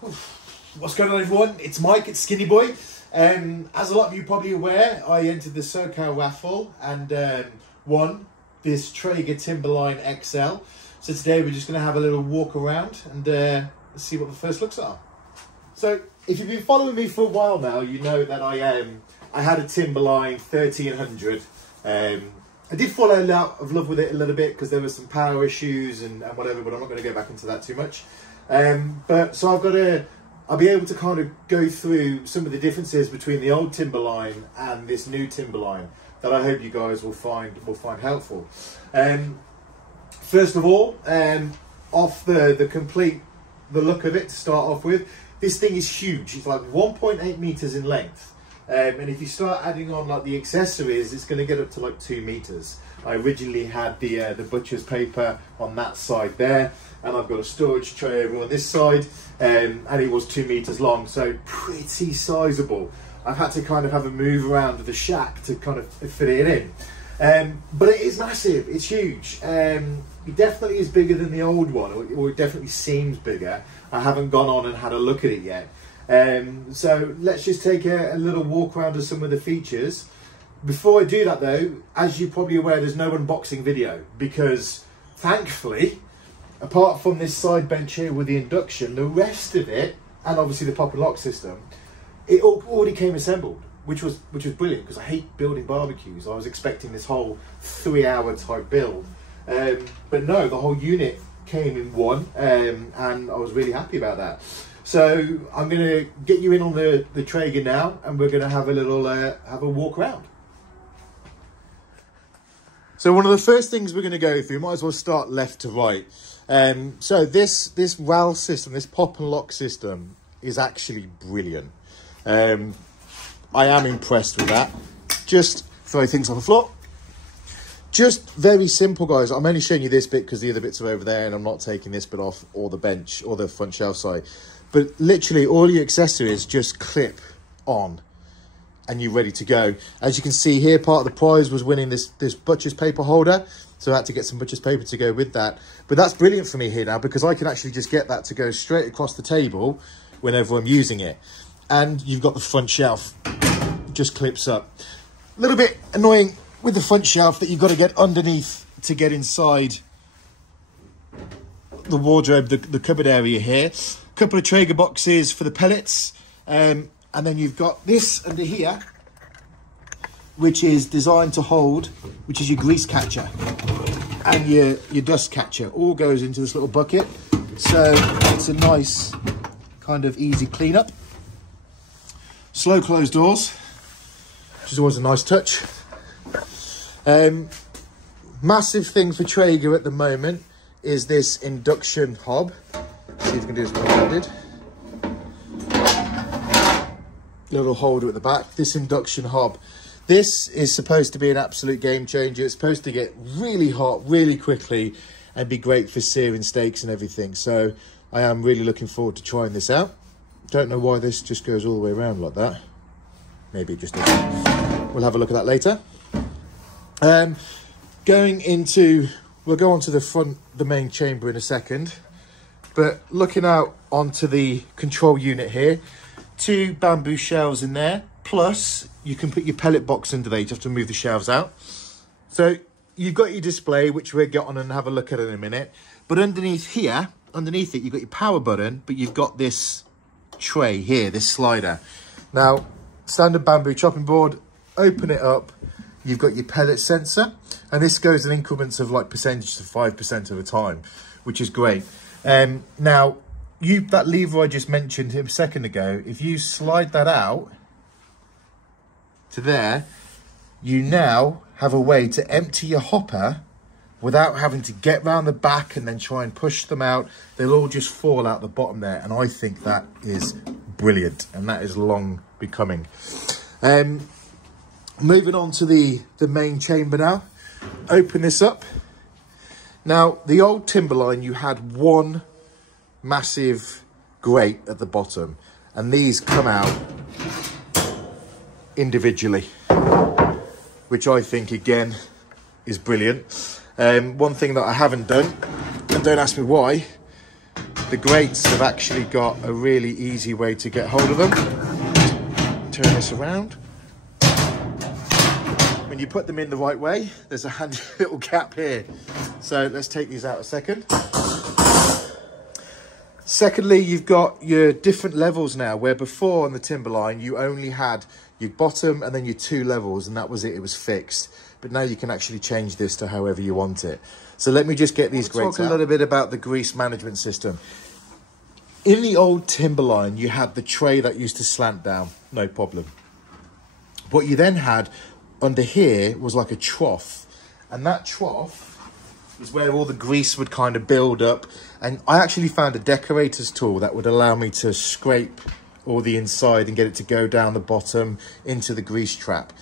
What's going on, everyone? It's Mike, it's Skinny Boy. As a lot of you probably aware, I entered the Socal raffle and won this Traeger Timberline XL. So today we're just going to have a little walk around and see what the first looks are. So if you've been following me for a while now, you know that I had a Timberline 1300. I did fall out of love with it a little bit because there were some power issues and whatever, but I'm not going to go back into that too much. So I'll be able to kind of go through some of the differences between the old Timberline and this new Timberline that I hope you guys will find helpful. First of all, off the look of it to start off with, this thing is huge. It's like 1.8 meters in length. And if you start adding on like the accessories, it's going to get up to like 2 meters. I originally had the butcher's paper on that side there, and I've got a storage tray over on this side, and it was 2 meters long, so pretty sizable. I've had to kind of have a move around the shack to kind of fit it in. But it is massive, it's huge. It definitely is bigger than the old one, or it definitely seems bigger. I haven't gone on and had a look at it yet. So let's just take a little walk around of some of the features. Before I do that though, as you're probably aware, there's no unboxing video because thankfully, apart from this side bench here with the induction, the rest of it, and obviously the pop and lock system, it already came assembled, which was brilliant because I hate building barbecues. I was expecting this whole 3-hour type build, but no, the whole unit came in one, and I was really happy about that. So I'm going to get you in on the Traeger now, and we're going to have a little have a walk around. So one of the first things we're going to go through, might as well start left to right. So this RAL system, this pop and lock system, is actually brilliant. I am impressed with that. Just throw things on the floor. Just very simple, guys. I'm only showing you this bit because the other bits are over there, and I'm not taking this bit off, or the bench, or the front shelf side. But literally all your accessories just clip on and you're ready to go. As you can see here, part of the prize was winning this butcher's paper holder. So I had to get some butcher's paper to go with that. But that's brilliant for me here now because I can actually just get that to go straight across the table whenever I'm using it. And you've got the front shelf, just clips up. A little bit annoying with the front shelf that you've got to get underneath to get inside the wardrobe, the cupboard area here. Couple of Traeger boxes for the pellets, and then you've got this under here, which is designed to hold, which is your grease catcher and your dust catcher. All goes into this little bucket, so it's a nice kind of easy cleanup. Slow closed doors, which is always a nice touch. Massive thing for Traeger at the moment is this induction hob. See if we can do this one-handed. Little holder at the back. This induction hob. This is supposed to be an absolute game changer. It's supposed to get really hot really quickly and be great for searing steaks and everything. So I am really looking forward to trying this out. Don't know why this just goes all the way around like that. Maybe it just does. We'll have a look at that later. We'll go on to the front, the main chamber in a second. But looking out onto the control unit here, 2 bamboo shelves in there, plus you can put your pellet box under there. You have to move the shelves out. So you've got your display, which we'll get on and have a look at in a minute. But underneath here, underneath it, you've got your power button, but you've got this tray here, this slider. Now, standard bamboo chopping board, open it up, you've got your pellet sensor, and this goes in increments of like percentage to 5% of the time, which is great. Now, that lever I just mentioned a second ago, if you slide that out to there, you now have a way to empty your hopper without having to get round the back and then try and push them out. They'll all just fall out the bottom there, and I think that is brilliant, and that is long becoming. Moving on to the main chamber now. Open this up. Now, the old Timberline, you had one massive grate at the bottom, and these come out individually, which I think, again, is brilliant. One thing that I haven't done, and don't ask me why, the grates have actually got a really easy way to get hold of them. Turn this around. When you put them in the right way, there's a handy little gap here. So let's take these out a second. Secondly, you've got your different levels now, where before on the Timberline, you only had your bottom and then your 2 levels, and that was it, it was fixed. But now you can actually change this to however you want it. So let me just get these grates out. Talk a little bit about the grease management system. In the old Timberline, you had the tray that used to slant down, no problem. What you then had under here was like a trough, and that trough is where all the grease would kind of build up. And I actually found a decorator's tool that would allow me to scrape all the inside and get it to go down the bottom into the grease trap.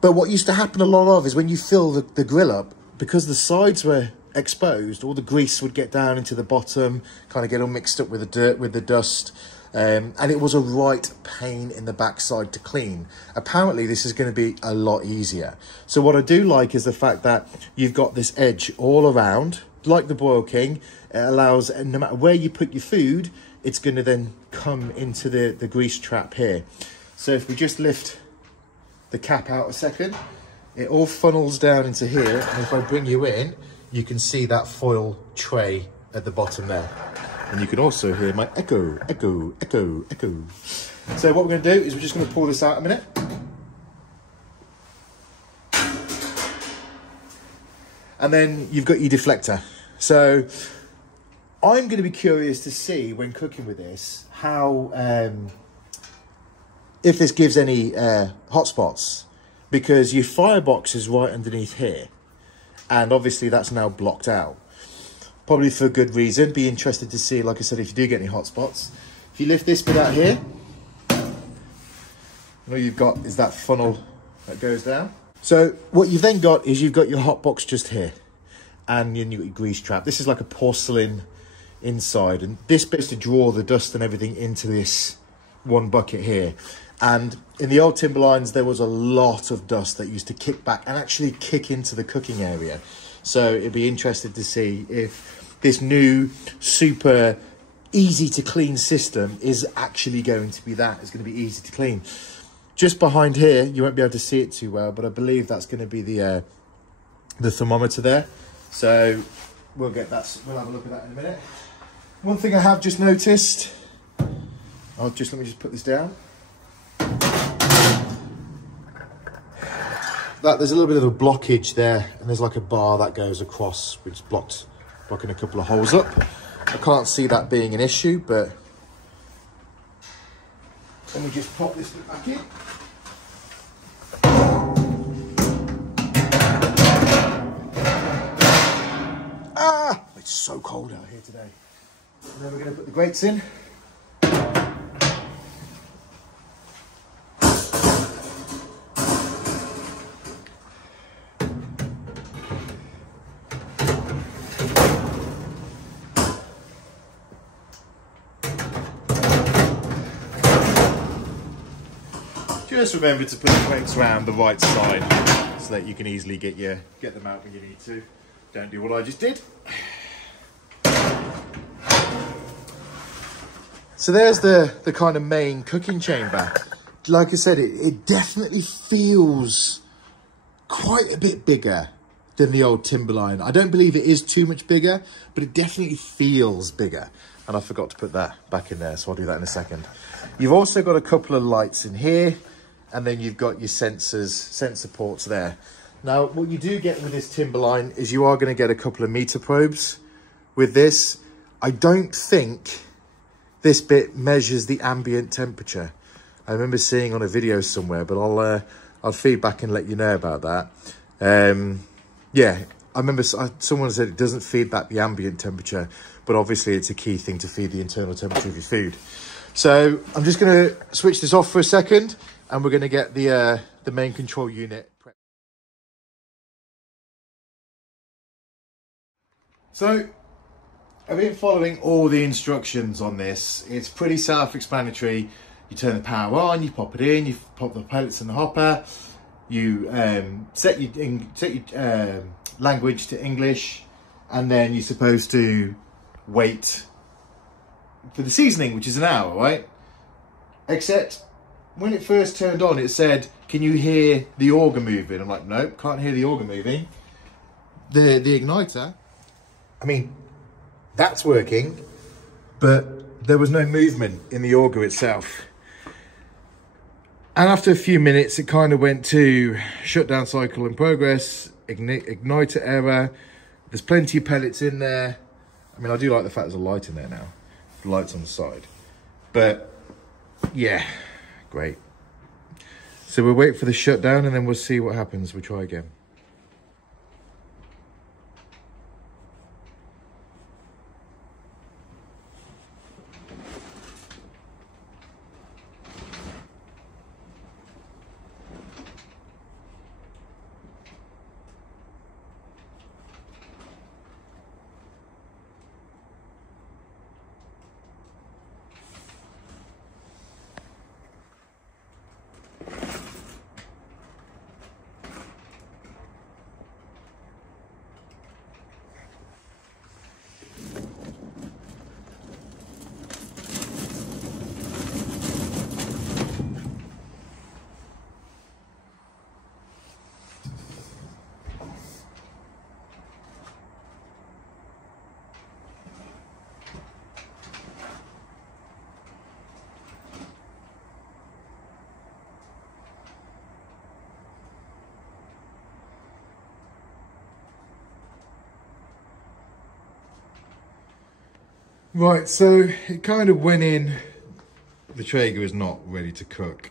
But what used to happen a lot of is when you fill the grill up, because the sides were exposed, all the grease would get down into the bottom, kind of get all mixed up with the dirt, with the dust. And it was a right pain in the backside to clean. Apparently this is going to be a lot easier. So what I do like is the fact that you've got this edge all around, like the Boil King. It allows, no matter where you put your food, it's going to then come into the grease trap here. So if we just lift the cap out a second, it all funnels down into here. And if I bring you in, you can see that foil tray at the bottom there. And you can also hear my echo, echo, echo, echo. So what we're going to do is we're just going to pull this out a minute. And then you've got your deflector. So I'm going to be curious to see when cooking with this, how, if this gives any hot spots, because your firebox is right underneath here. And obviously that's now blocked out. Probably for a good reason. Be interested to see, like I said, if you do get any hot spots. If you lift this bit out here, all you've got is that funnel that goes down. So what you've then got is you've got your hot box just here, and you've got your grease trap. This is like a porcelain inside, and this bit's to draw the dust and everything into this one bucket here. And in the old Timberlines, there was a lot of dust that used to kick back and actually kick into the cooking area. So it'd be interesting to see if this new super easy to clean system is actually going to be that. It's going to be easy to clean. Just behind here, you won't be able to see it too well, but I believe that's going to be the thermometer there. So we'll get that. We'll have a look at that in a minute. One thing I have just noticed. Let me just put this down. That there's a little bit of a blockage there, and there's like a bar that goes across, which is blocking a couple of holes up. I can't see that being an issue, but let me just pop this bit back in. Ah, it's so cold out here today. And then we're going to put the grates in. Just remember to put the grates around the right side so that you can easily get them out when you need to. Don't do what I just did. So there's the kind of main cooking chamber. Like I said, it definitely feels quite a bit bigger than the old Timberline. I don't believe it is too much bigger, but it definitely feels bigger. And I forgot to put that back in there, so I'll do that in a second. You've also got a couple of lights in here, and then you've got your sensor ports there. Now, what you do get with this Timberline is you are going to get a couple of meter probes with this. I don't think this bit measures the ambient temperature. I remember seeing on a video somewhere, but I'll feed back and let you know about that. Yeah, I remember someone said it doesn't feed back the ambient temperature, but obviously it's a key thing to feed the internal temperature of your food. So I'm just going to switch this off for a second, and we're going to get the main control unit prepped. So I've been following all the instructions on this. It's pretty self-explanatory. You turn the power on, you pop it in, you pop the pellets in the hopper, you set your, language to English, and then you're supposed to wait for the seasoning, which is an hour, right? Except when it first turned on, it said, can you hear the auger moving? I'm like, nope, can't hear the auger moving. The igniter, I mean, that's working, but there was no movement in the auger itself. And after a few minutes, it kind of went to shutdown cycle in progress, igniter error. There's plenty of pellets in there. I mean, I do like the fact there's a light in there now. The light's on the side. But yeah, great. So we'll wait for the shutdown and then we'll see what happens. We'll try again. Right, so it kind of went in. The Traeger is not ready to cook.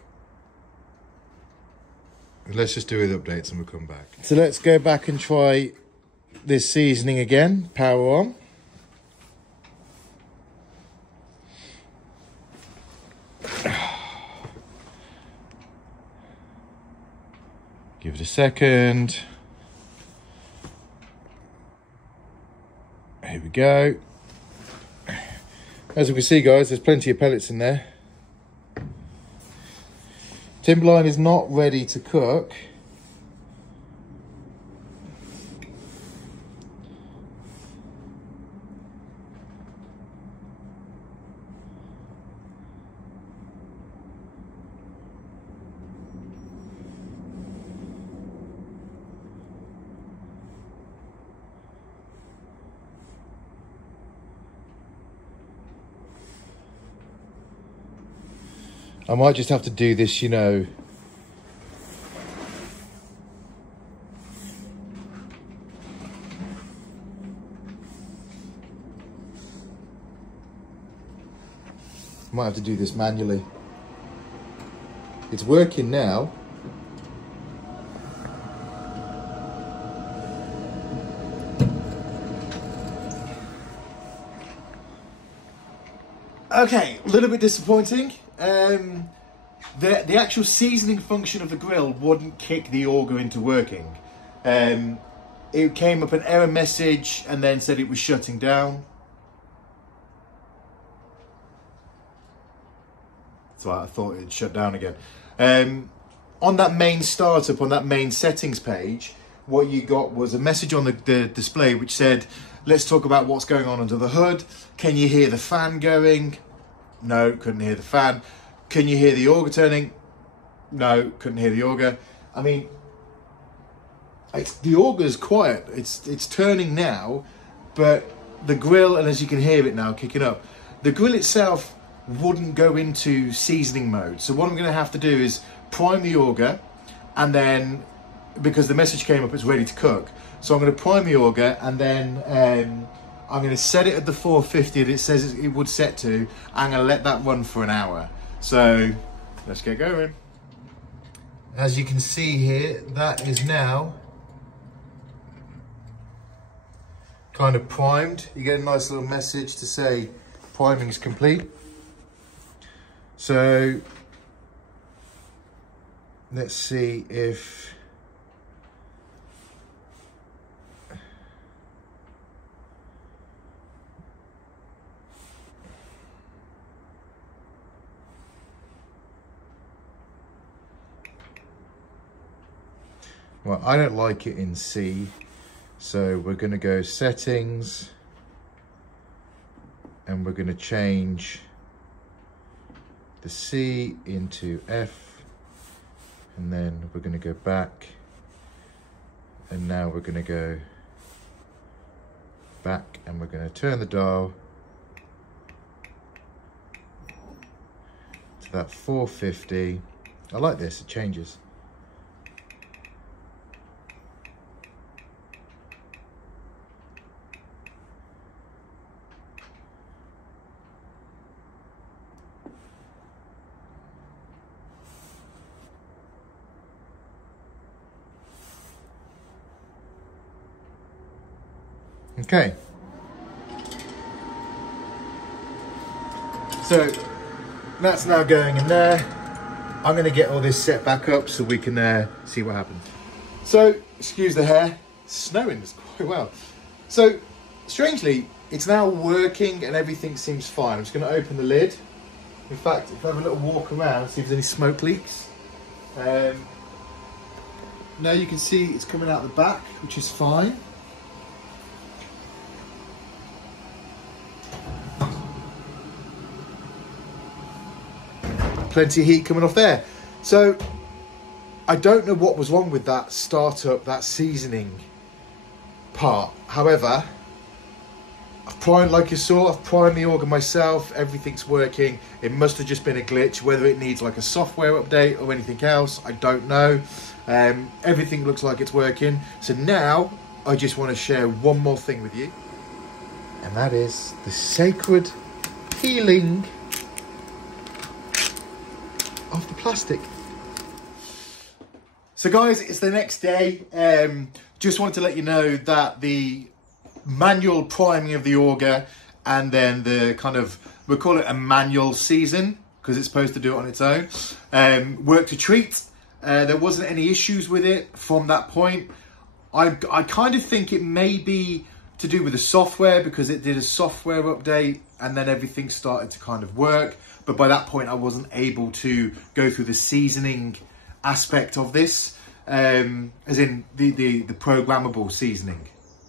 Let's just do with updates and we'll come back. So let's go back and try this seasoning again. Power on. Give it a second. Here we go. As you can see, guys, there's plenty of pellets in there. Timberline is not ready to cook. I might just have to do this, you know, might have to do this manually. It's working now. Okay, a little bit disappointing. The actual seasoning function of the grill wouldn't kick the auger into working. It came up an error message and then said it was shutting down. So I thought it'd shut down again. On that main startup, on that main settings page, what you got was a message on the display which said, let's talk about what's going on under the hood. Can you hear the fan going? No, couldn't hear the fan. Can you hear the auger turning? No, couldn't hear the auger. I mean, the auger's quiet. It's turning now, but the grill, and as you can hear it now kicking up, the grill itself wouldn't go into seasoning mode. So what I'm going to have to do is prime the auger, and then, because the message came up, it's ready to cook. So I'm going to prime the auger, and then I'm going to set it at the 450 that it says it would set to. I'm going to let that run for an hour. So let's get going. As you can see here, that is now kind of primed. You get a nice little message to say priming's complete. So let's see if well, I don't like it in C, so we're going to go settings, and we're going to change the C into F, and then we're going to go back, and now we're going to go back, and we're going to turn the dial to that 450. I like this, it changes. Okay, so that's now going in there. I'm going to get all this set back up so we can see what happens. So, excuse the hair, it's snowing quite well. So, strangely, it's now working and everything seems fine. I'm just going to open the lid. In fact, if I have a little walk around, see if there's any smoke leaks. Now you can see it's coming out the back, which is fine. Plenty of heat coming off there. So I don't know what was wrong with that startup, that seasoning part. However, I've primed, like you saw, I've primed the Auger myself, everything's working. It must have just been a glitch. Whether it needs like a software update or anything else, I don't know. Everything looks like it's working. So now I just want to share one more thing with you, and that is the sacred peeling of the plastic. So guys, it's the next day. Just wanted to let you know that the manual priming of the Auger and then the kind of, we'll call it a manual season because it's supposed to do it on its own, worked a treat. There wasn't any issues with it from that point. I kind of think it may be to do with the software because it did a software update and then everything started to kind of work. But by that point, I wasn't able to go through the seasoning aspect of this, as in the programmable seasoning,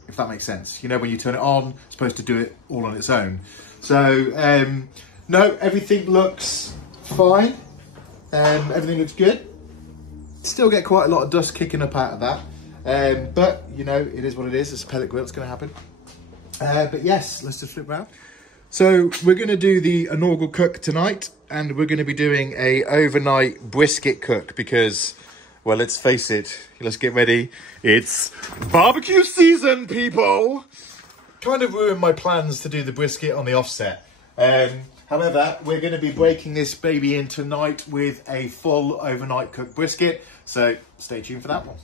if that makes sense. You know, when you turn it on, it's supposed to do it all on its own. So, no, everything looks fine. Everything looks good. Still get quite a lot of dust kicking up out of that. But, you know, it is what it is. It's a pellet grill, it's going to happen. But yes, let's just flip around. So we're going to do the inaugural cook tonight, and we're going to be doing a overnight brisket cook because, well, let's face it, let's get ready. It's barbecue season, people. Kind of ruined my plans to do the brisket on the offset. However, we're going to be breaking this baby in tonight with a full overnight cooked brisket. So stay tuned for that one.